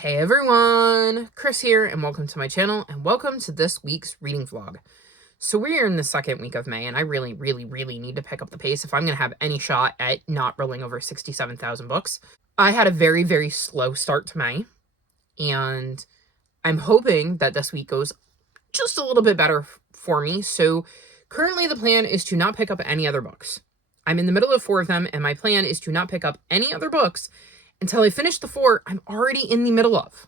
Hey everyone, Chris here, and welcome to my channel, and welcome to this week's reading vlog. So we're in the second week of May, and I really need to pick up the pace if I'm going to have any shot at not rolling over 67,000 books. I had a very slow start to May, and I'm hoping that this week goes just a little bit better for me. So currently the plan is to not pick up any other books. I'm in the middle of 4 of them, and my plan is to not pick up any other books until I finish the 4 I'm already in the middle of.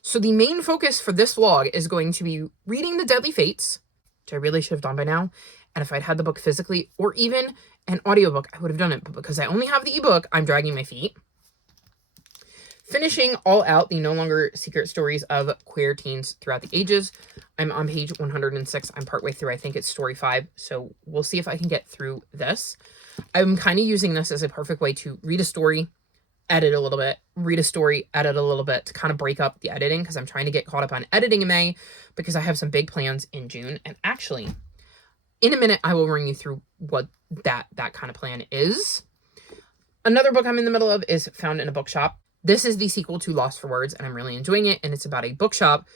So the main focus for this vlog is going to be reading The Deadly Fates, which I really should have done by now. And if I'd had the book physically or even an audiobook, I would have done it. But because I only have the ebook, I'm dragging my feet. Finishing All Out, the No Longer Secret Stories of Queer Teens Throughout the Ages. I'm on page 106. I'm partway through. I think it's story 5. So we'll see if I can get through this. I'm kind of using this as a perfect way to read a story, edit a little bit, read a story, edit a little bit to kind of break up the editing, because I'm trying to get caught up on editing in May because I have some big plans in June. And actually, in a minute, I will run you through what that kind of plan is. Another book I'm in the middle of is Found in a Bookshop. This is the sequel to Lost for Words, and I'm really enjoying it. And it's about a bookshop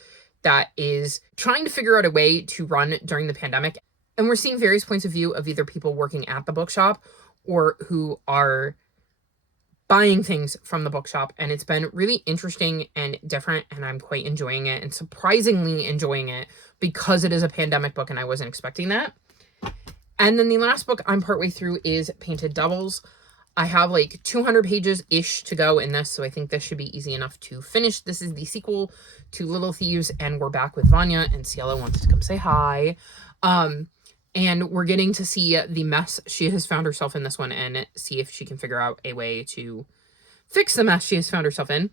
that is trying to figure out a way to run during the pandemic. And we're seeing various points of view of either people working at the bookshop or who are buying things from the bookshop. And it's been really interesting and different, and I'm quite enjoying it, and surprisingly enjoying it because it is a pandemic book and I wasn't expecting that. And then the last book I'm partway through is Painted Devils. I have like 200 pages-ish to go in this, so I think this should be easy enough to finish. This is the sequel to Little Thieves, and we're back with Vanya, and Cielo wants to come say hi. And we're getting to see the mess she has found herself in this one and see if she can figure out a way to fix the mess she has found herself in.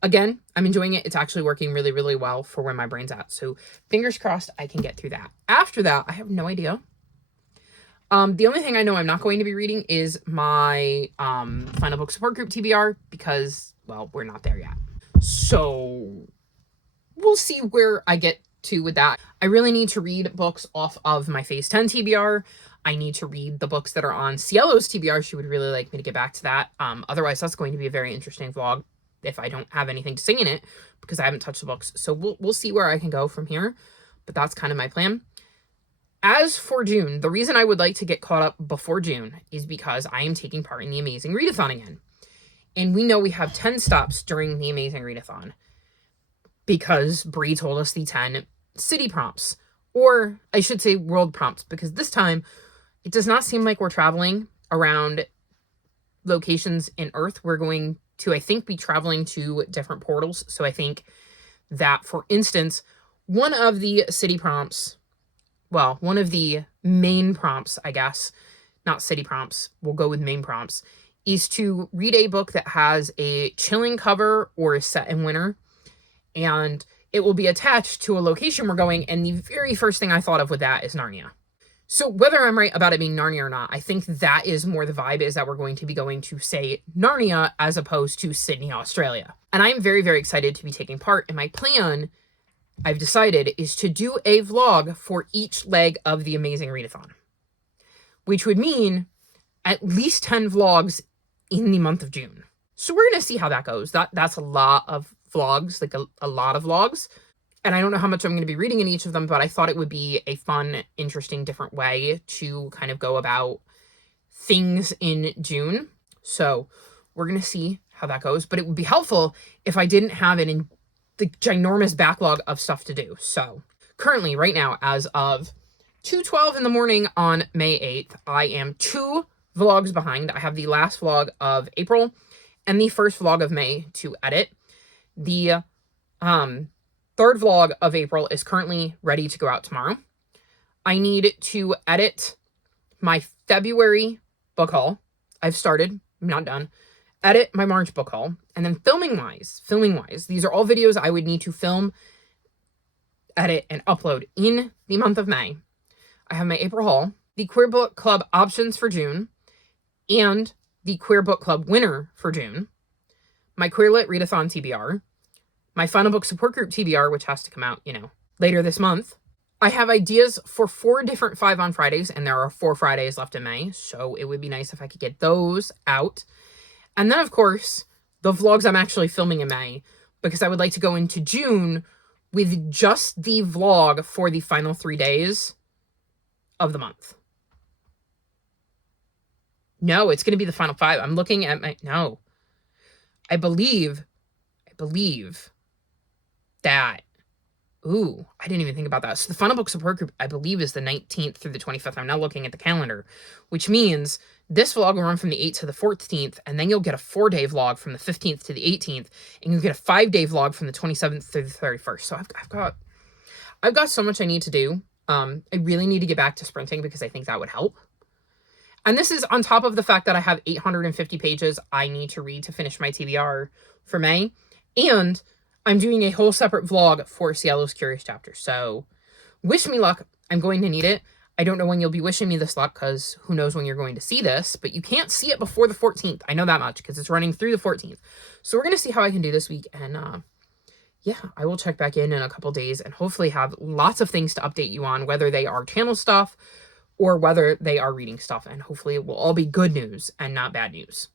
Again, I'm enjoying it. It's actually working really well for where my brain's at. So fingers crossed I can get through that. After that, I have no idea. The only thing I know I'm not going to be reading is my Final Book Support Group TBR because, well, we're not there yet. So we'll see where I get to with that. I really need to read books off of my Phase 10 TBR. I need to read the books that are on Cielo's TBR. She would really like me to get back to that. Otherwise, that's going to be a very interesting vlog if I don't have anything to sing in it because I haven't touched the books. So we'll see where I can go from here. But that's kind of my plan. As for June, the reason I would like to get caught up before June is because I am taking part in the Amazing Readathon again. And we know we have 10 stops during the Amazing Readathon because Bree told us the 10 city prompts, or I should say world prompts, because this time it does not seem like we're traveling around locations in Earth. We're going to, I think, be traveling to different portals. So I think that, for instance, one of the city prompts, well, one of the main prompts, I guess, not city prompts, we'll go with main prompts, is to read a book that has a chilling cover or is set in winter, and it will be attached to a location we're going, and the very first thing I thought of with that is Narnia. So whether I'm right about it being Narnia or not, I think that is more the vibe, is that we're going to be going to, say, Narnia as opposed to Sydney, Australia. And I'm very excited to be taking part, and my plan, I've decided, is to do a vlog for each leg of the Amazing Readathon, which would mean at least 10 vlogs in the month of June. So we're going to see how that goes. That's a lot of vlogs, like a lot of vlogs. And I don't know how much I'm going to be reading in each of them, but I thought it would be a fun, interesting, different way to kind of go about things in June. So we're going to see how that goes. But it would be helpful if I didn't have it in the ginormous backlog of stuff to do. So currently, right now, as of 2:12 in the morning on May 8th, I am 2 vlogs behind. I have the last vlog of April and the first vlog of May to edit. The third vlog of April is currently ready to go out tomorrow. I need to edit my February book haul. I've started, I'm not done. Edit my March book haul. And then filming wise, these are all videos I would need to film, edit, and upload in the month of May. I have my April haul, the Queer Book Club options for June, and the Queer Book Club winner for June, my Queer Lit Readathon TBR, my Final Book Support Group TBR, which has to come out, later this month. I have ideas for 4 different 5 on Fridays, and there are 4 Fridays left in May, so it would be nice if I could get those out. And then, of course, the vlogs I'm actually filming in May, because I would like to go into June with just the vlog for the final 3 days of the month. No, it's going to be the final 5. I'm looking at my, no. I believe that, ooh, I didn't even think about that. So the final book support group, I believe, is the 19th through the 25th. I'm now looking at the calendar, which means this vlog will run from the 8th to the 14th, and then you'll get a 4-day vlog from the 15th to the 18th, and you'll get a 5-day vlog from the 27th through the 31st. So I've got so much I need to do. I really need to get back to sprinting because I think that would help. And this is on top of the fact that I have 850 pages I need to read to finish my TBR for May. And I'm doing a whole separate vlog for Cielo's Curious Chapters. So wish me luck. I'm going to need it. I don't know when you'll be wishing me this luck because who knows when you're going to see this. But you can't see it before the 14th. I know that much because it's running through the 14th. So we're going to see how I can do this week. And yeah, I will check back in a couple days and hopefully have lots of things to update you on, whether they are channel stuff or whether they are reading stuff. And hopefully it will all be good news and not bad news.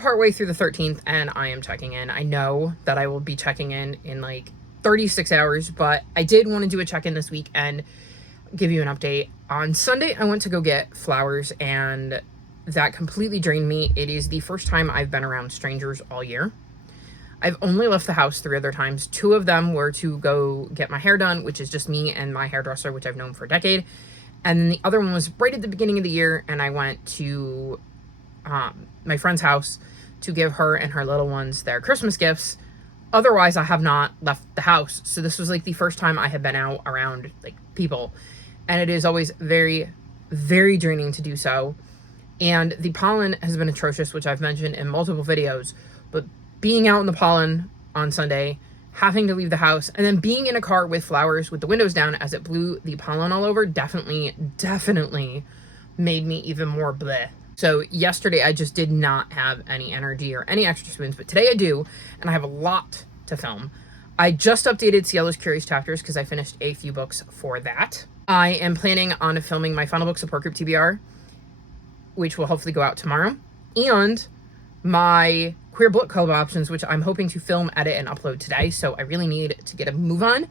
Partway through the 13th and I am checking in. I know that I will be checking in like 36 hours, but I did want to do a check-in this week and give you an update. On Sunday, I went to go get flowers and that completely drained me. It is the first time I've been around strangers all year. I've only left the house 3 other times. 2 of them were to go get my hair done, which is just me and my hairdresser, which I've known for a decade. And then the other one was right at the beginning of the year, and I went to my friend's house to give her and her little ones their Christmas gifts. Otherwise, I have not left the house. So this was like the first time I have been out around like people. And it is always very, very draining to do so. And the pollen has been atrocious, which I've mentioned in multiple videos. But being out in the pollen on Sunday, having to leave the house, and then being in a car with flowers with the windows down as it blew the pollen all over definitely made me even more bleh. So yesterday I just did not have any energy or any extra spoons, but today I do, and I have a lot to film. I just updated Cielo's Curious Chapters because I finished a few books for that. I am planning on filming my final book support group TBR, which will hopefully go out tomorrow, and my Queer Book Club options, which I'm hoping to film, edit, and upload today. So I really need to get a move on,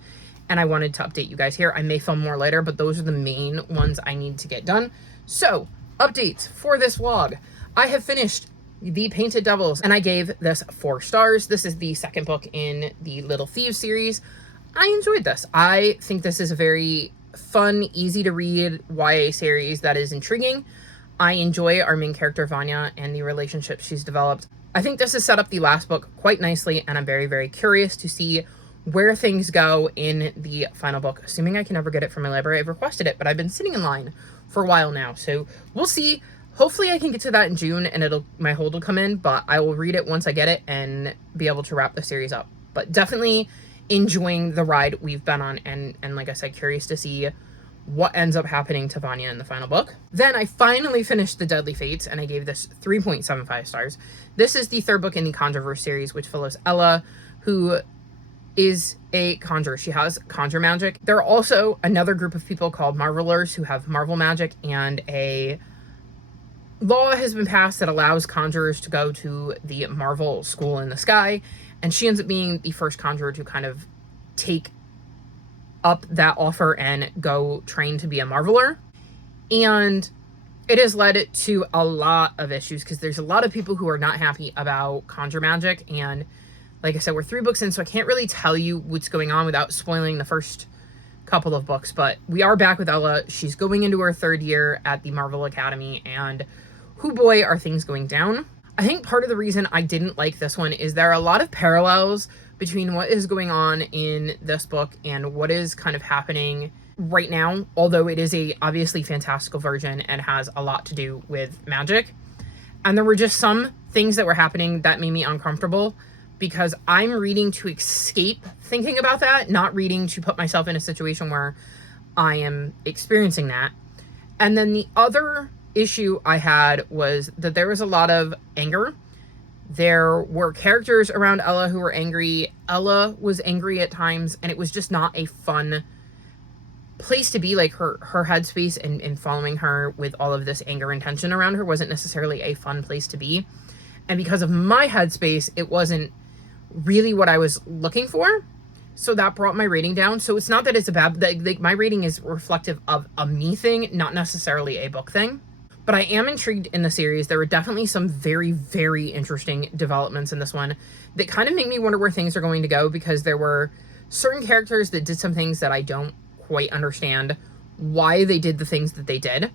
and I wanted to update you guys here. I may film more later, but those are the main ones I need to get done. So updates for this vlog. I have finished The Painted Devils, and I gave this 4 stars. This is the second book in the Little Thieves series. I enjoyed this. I think this is a very fun, easy to read YA series that is intriguing. I enjoy our main character Vanya and the relationship she's developed. I think this has set up the last book quite nicely, and I'm very, very curious to see where things go in the final book, assuming I can ever get it from my library. I've requested it, but I've been sitting in line for a while now, so we'll see. Hopefully I can get to that in June and my hold will come in, but I will read it once I get it and be able to wrap the series up. But definitely enjoying the ride we've been on, and like I said, curious to see what ends up happening to Vanya in the final book. Then I finally finished The Deadly Fates, and I gave this 3.75 stars. This is the third book in the Conjureverse series, which follows Ella, who is a conjurer. She has conjure magic. There are also another group of people called Marvelers who have Marvel magic, and a law has been passed that allows conjurers to go to the Marvel School in the Sky, and she ends up being the first conjurer to kind of take up that offer and go train to be a Marveler. And it has led to a lot of issues because there's a lot of people who are not happy about conjure magic, and like I said, we're 3 books in, so I can't really tell you what's going on without spoiling the first couple of books, but we are back with Ella. She's going into her 3rd year at the Marvel Academy, and whoo boy, are things going down. I think part of the reason I didn't like this one is there are a lot of parallels between what is going on in this book and what is kind of happening right now, although it is a obviously fantastical version and has a lot to do with magic. And there were just some things that were happening that made me uncomfortable because I'm reading to escape thinking about that, not reading to put myself in a situation where I am experiencing that. And then the other issue I had was that there was a lot of anger. There were characters around Ella who were angry. Ella was angry at times, and it was just not a fun place to be. Like her headspace and following her with all of this anger and tension around her wasn't necessarily a fun place to be. And because of my headspace, it wasn't really what I was looking for. So that brought my rating down. So it's not that it's a bad, like my rating is reflective of a me thing, not necessarily a book thing. But I am intrigued in the series. There were definitely some very, very interesting developments in this one that kind of make me wonder where things are going to go, because there were certain characters that did some things that I don't quite understand why they did the things that they did.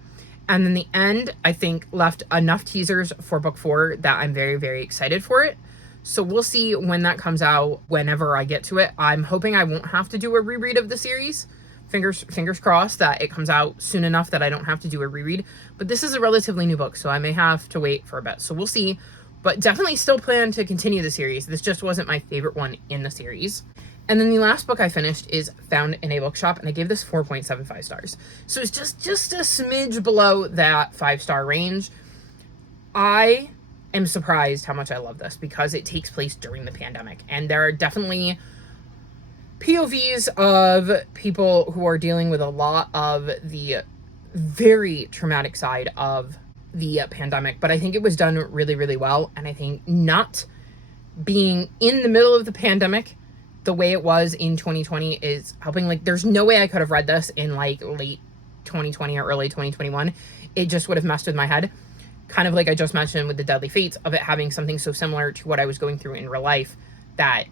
And then the end, I think, left enough teasers for book 4 that I'm very, very excited for it. So we'll see when that comes out, whenever I get to it. I'm hoping I won't have to do a reread of the series. Fingers crossed that it comes out soon enough that I don't have to do a reread. But this is a relatively new book, so I may have to wait for a bit. So we'll see. But definitely still plan to continue the series. This just wasn't my favorite one in the series. And then the last book I finished is Found in a Bookshop, and I gave this 4.75 stars. So it's just a smidge below that 5-star range. I am surprised how much I love this because it takes place during the pandemic. And there are definitely POVs of people who are dealing with a lot of the very traumatic side of the pandemic. But I think it was done really, really well. And I think not being in the middle of the pandemic the way it was in 2020 is helping. Like, there's no way I could have read this in like late 2020 or early 2021. It just would have messed with my head. Kind of like I just mentioned with The Deadly Fates, of it having something so similar to what I was going through in real life that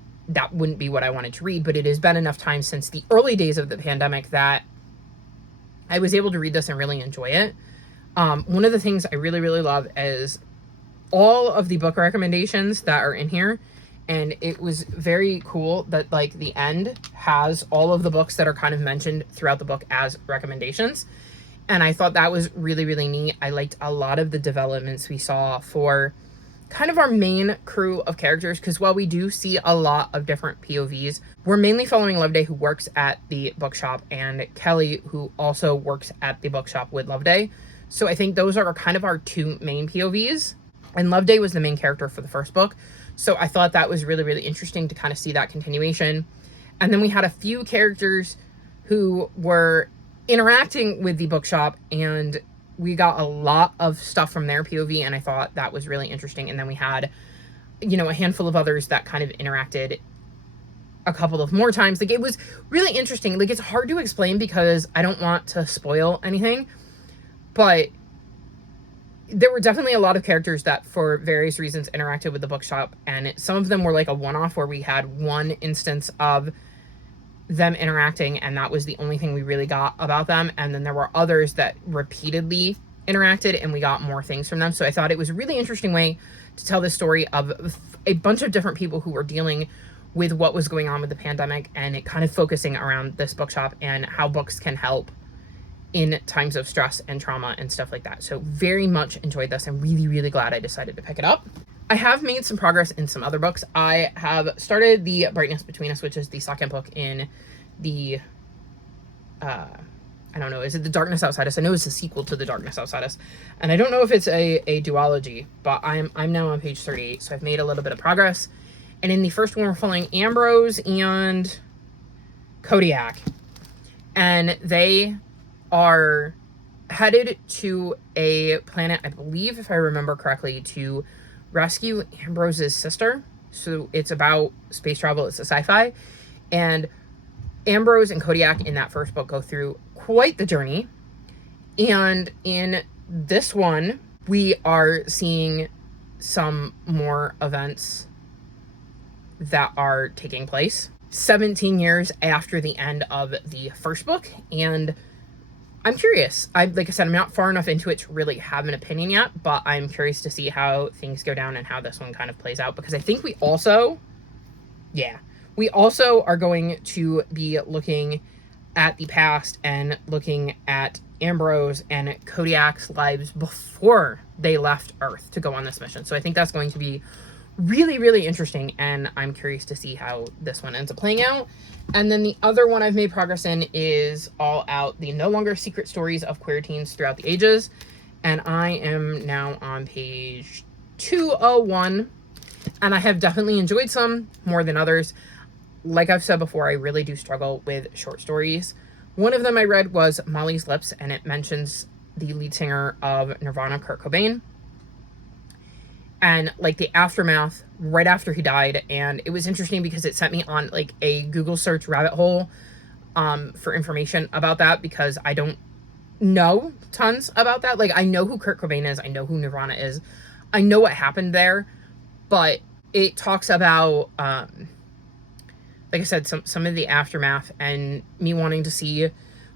wouldn't be what I wanted to read. But it has been enough time since the early days of the pandemic that I was able to read this and really enjoy it. One of the things I really, really love is all of the book recommendations that are in here. And it was very cool that like the end has all of the books that are kind of mentioned throughout the book as recommendations. And I thought that was really, really neat. I liked a lot of the developments we saw for kind of our main crew of characters, because while we do see a lot of different POVs, we're mainly following Loveday, who works at the bookshop, and Kelly, who also works at the bookshop with Loveday. So I think those are kind of our 2 main POVs. And Loveday was the main character for the first book. So I thought that was really, really interesting to kind of see that continuation. And then we had a few characters who were interacting with the bookshop, and we got a lot of stuff from their POV, and I thought that was really interesting. And then we had, you know, a handful of others that kind of interacted a couple of more times. Like, it was really interesting. Like, it's hard to explain because I don't want to spoil anything, but there were definitely a lot of characters that for various reasons interacted with the bookshop, and some of them were like a one-off where we had one instance of them interacting and that was the only thing we really got about them, and then there were others that repeatedly interacted and we got more things from them. So I thought it was a really interesting way to tell the story of a bunch of different people who were dealing with what was going on with the pandemic, and it kind of focusing around this bookshop and how books can help in times of stress and trauma and stuff like that. So very much enjoyed this. I'm really, really glad I decided to pick it up. I have made some progress in some other books. I have started The Brightness Between Us, which is the second book in the, I don't know, is it The Darkness Outside Us? I know it's a sequel to The Darkness Outside Us. And I don't know if it's a duology, but I'm now on page 38, so I've made a little bit of progress. And in the first one, we're following Ambrose and Kodiak. And they are headed to a planet, I believe, if I remember correctly, to rescue Ambrose's sister. So it's about space travel. It's a sci-fi. And Ambrose and Kodiak in that first book go through quite the journey. And in this one, we are seeing some more events that are taking place 17 years after the end of the first book. And I'm curious. Like I said, I'm not far enough into it to really have an opinion yet, but I'm curious to see how things go down and how this one kind of plays out, because I think we also are going to be looking at the past and looking at Ambrose and Kodiak's lives before they left Earth to go on this mission. So I think that's going to be really, really interesting, and I'm curious to see how this one ends up playing out. And then the other one I've made progress in is All Out, the No Longer Secret Stories of Queer Teens Throughout the Ages. And I am now on page 201, and I have definitely enjoyed some more than others. Like I've said before, I really do struggle with short stories. One of them I read was Molly's Lips, and it mentions the lead singer of Nirvana, Kurt Cobain, and like the aftermath right after he died. And it was interesting because it sent me on like a Google search rabbit hole for information about that, because I don't know tons about that. Like, I know who Kurt Cobain is, I know who Nirvana is, I know what happened there, but it talks about like I said, some of the aftermath, and me wanting to see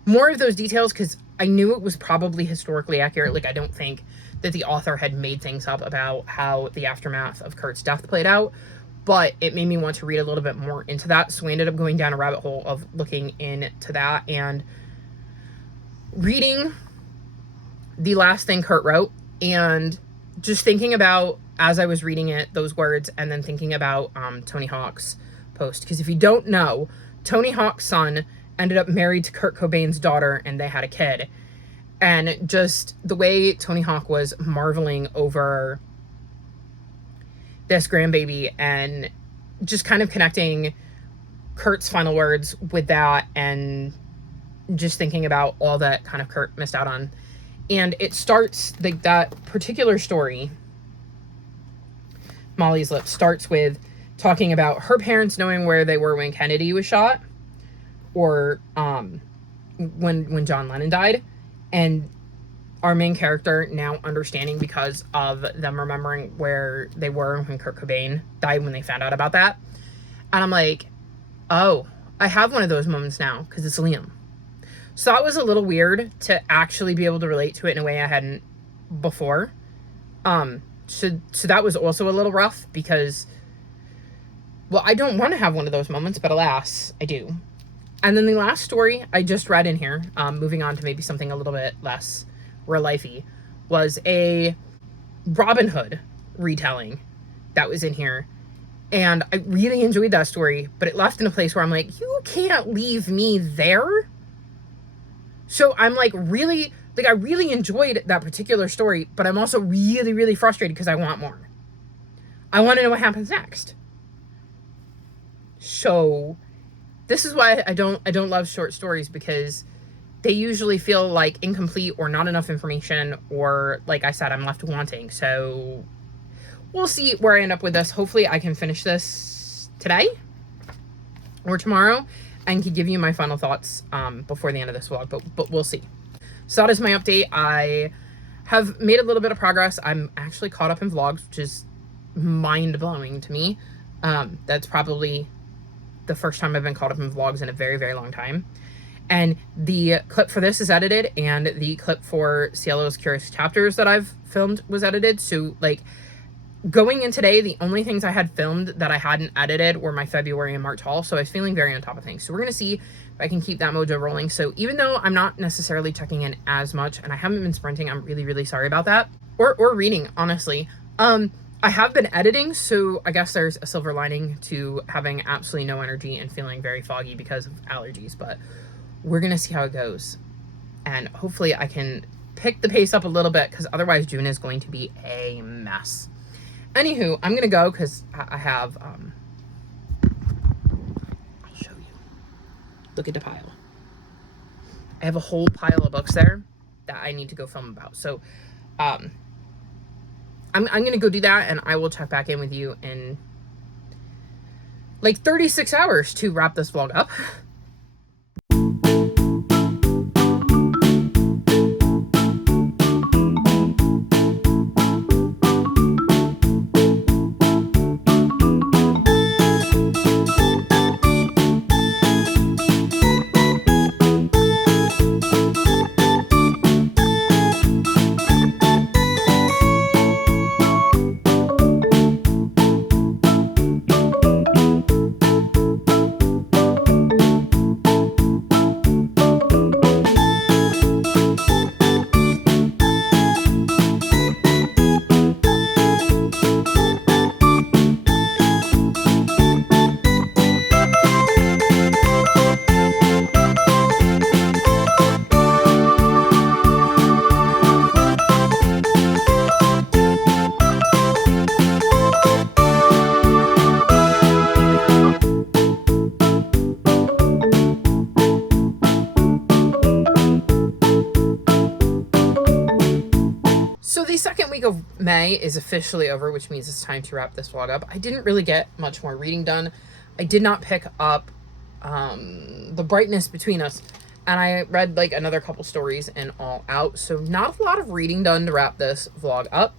more of those details, because I knew it was probably historically accurate. Like, I don't think that the author had made things up about how the aftermath of Kurt's death played out, but it made me want to read a little bit more into that. So we ended up going down a rabbit hole of looking into that and reading the last thing Kurt wrote, and just thinking about, as I was reading it, those words, and then thinking about Tony Hawk's post. Because if you don't know, Tony Hawk's son ended up married to Kurt Cobain's daughter, and they had a kid. And just the way Tony Hawk was marveling over this grandbaby, and just kind of connecting Kurt's final words with that, and just thinking about all that kind of Kurt missed out on. And it starts, like, that particular story, Molly's Lips, starts with talking about her parents knowing where they were when Kennedy was shot, or when John Lennon died, and our main character now understanding because of them remembering where they were when Kurt Cobain died, when they found out about that. And I'm like, oh, I have one of those moments now, because it's Liam. So that was a little weird to actually be able to relate to it in a way I hadn't before. So that was also a little rough, because, well, I don't want to have one of those moments, but alas, I do. And then the last story I just read in here, moving on to maybe something a little bit less real-lifey, was a Robin Hood retelling that was in here. And I really enjoyed that story, but it left in a place where I'm like, you can't leave me there. So I'm like, really, like, I really enjoyed that particular story, but I'm also really, really frustrated because I want more. I want to know what happens next. So this is why I don't love short stories, because they usually feel like incomplete or not enough information, or, like I said, I'm left wanting. So we'll see where I end up with this. Hopefully I can finish this today or tomorrow and can give you my final thoughts before the end of this vlog, but we'll see. So that is my update. I have made a little bit of progress. I'm actually caught up in vlogs, which is mind-blowing to me. That's probably the first time I've been caught up in vlogs in a very, very long time. And the clip for this is edited, and the clip for Cielo's Curious Chapters that I've filmed was edited. So, like, going in today, the only things I had filmed that I hadn't edited were my February and March haul, so I was feeling very on top of things. So we're going to see if I can keep that mojo rolling. So even though I'm not necessarily checking in as much, and I haven't been sprinting, I'm really, really sorry about that. Or reading, honestly. I have been editing, so I guess there's a silver lining to having absolutely no energy and feeling very foggy because of allergies, but we're going to see how it goes. And hopefully I can pick the pace up a little bit, because otherwise June is going to be a mess. Anywho, I'm going to go because I have, I'll show you. Look at the pile. I have a whole pile of books there that I need to go film about. So, I'm going to go do that, and I will check back in with you in like 36 hours to wrap this vlog up. The second week of May is officially over, which means it's time to wrap this vlog up. I didn't really get much more reading done. I did not pick up The Brightness Between Us, and I read like another couple stories in All Out, so not a lot of reading done to wrap this vlog up.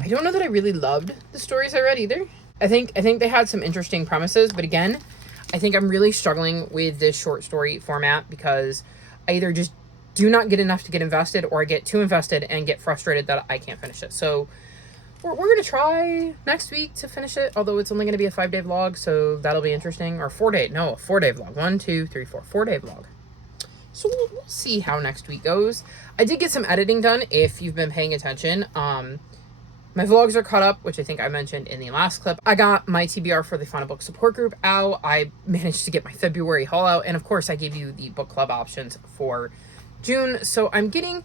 I don't know that I really loved the stories I read either. I think they had some interesting premises, but again, I think I'm really struggling with this short story format because I either just do not get enough to get invested, or I get too invested and get frustrated that I can't finish it. So we're going to try next week to finish it, although it's only going to be a 5-day vlog, so that'll be interesting. Or a 4-day vlog. 1, 2, 3, 4. 4-day vlog. So we'll see how next week goes. I did get some editing done, if you've been paying attention. My vlogs are caught up, which I think I mentioned in the last clip. I got my TBR for the Final Book support group out. I managed to get my February haul out, and of course I gave you the book club options for June, so I'm getting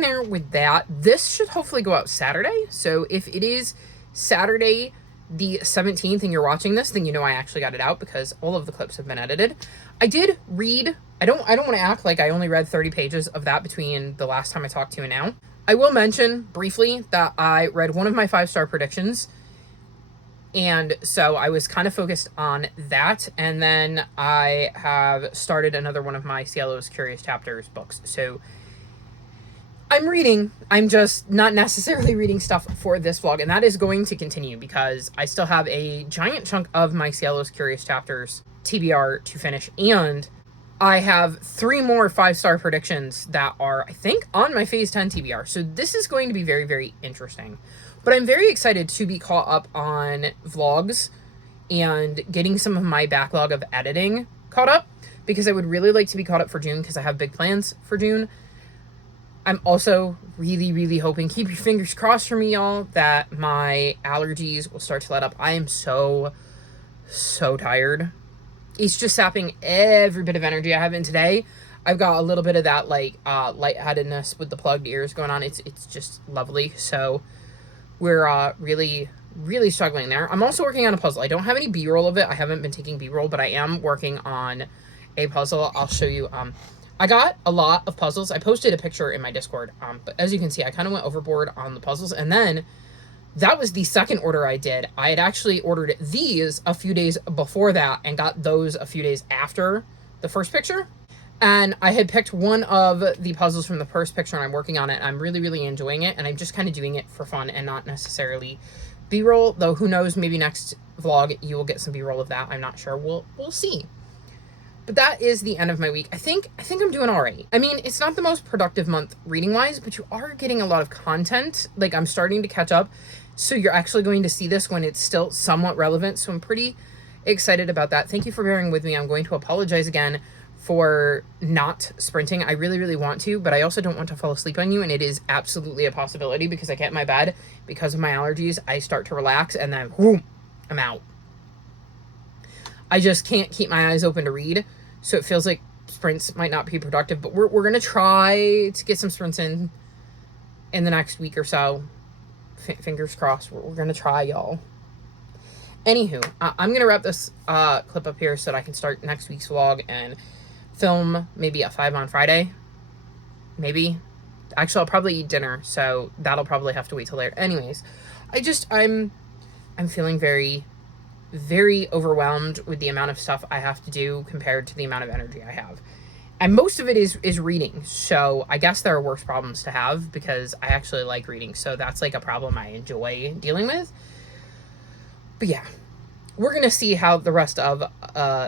there with that. This should hopefully go out Saturday, so if it is Saturday the 17th and you're watching this, then you know I actually got it out because all of the clips have been edited. I did read, I don't want to act like I only read 30 pages of that between the last time I talked to you and now. I will mention briefly that I read one of my 5-star predictions, and so I was kind of focused on that. And then I have started another one of my Cielo's Curious Chapters books. So I'm reading. I'm just not necessarily reading stuff for this vlog. And that is going to continue because I still have a giant chunk of my Cielo's Curious Chapters TBR to finish. And I have 3 more 5-star predictions that are, I think, on my Phase 10 TBR. So this is going to be very, very interesting. But I'm very excited to be caught up on vlogs and getting some of my backlog of editing caught up, because I would really like to be caught up for June because I have big plans for June. I'm also really, really hoping, keep your fingers crossed for me, y'all, that my allergies will start to let up. I am so tired. It's just sapping every bit of energy I have in today. I've got a little bit of that like lightheadedness with the plugged ears going on. It's just lovely. So we're really, really struggling there. I'm also working on a puzzle. I don't have any B-roll of it. I haven't been taking B-roll, but I am working on a puzzle. I'll show you. I got a lot of puzzles. I posted a picture in my Discord, but as you can see, I kind of went overboard on the puzzles. And then that was the second order I did. I had actually ordered these a few days before that and got those a few days after the first picture. And I had picked one of the puzzles from the first picture and I'm working on it. I'm really, really enjoying it. And I'm just kind of doing it for fun and not necessarily B-roll. Though who knows, maybe next vlog you will get some B-roll of that. I'm not sure. We'll see. But that is the end of my week. I think I'm doing all right. I mean, it's not the most productive month reading-wise, but you are getting a lot of content. Like, I'm starting to catch up. So you're actually going to see this when it's still somewhat relevant. So I'm pretty excited about that. Thank you for bearing with me. I'm going to apologize again for not sprinting. I really, really want to, but I also don't want to fall asleep on you, and it is absolutely a possibility because I get in my bed, because of my allergies, I start to relax, and then, whoom, I'm out. I just can't keep my eyes open to read, so it feels like sprints might not be productive, but we're going to try to get some sprints in the next week or so. Fingers crossed. We're going to try, y'all. Anywho, I'm going to wrap this clip up here so that I can start next week's vlog and film maybe at 5 on Friday. Maybe. Actually, I'll probably eat dinner, so that'll probably have to wait till later. Anyways, I'm feeling very, very overwhelmed with the amount of stuff I have to do compared to the amount of energy I have. And most of it is reading, so I guess there are worse problems to have because I actually like reading, so that's like a problem I enjoy dealing with. But yeah, we're going to see how the rest of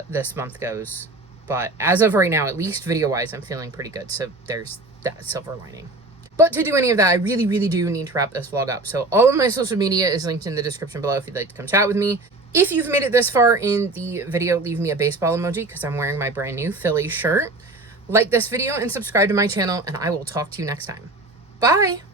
this month goes. But as of right now, at least video-wise, I'm feeling pretty good. So there's that silver lining. But to do any of that, I really, really do need to wrap this vlog up. So all of my social media is linked in the description below if you'd like to come chat with me. If you've made it this far in the video, leave me a baseball emoji because I'm wearing my brand new Philly shirt. Like this video and subscribe to my channel, and I will talk to you next time. Bye!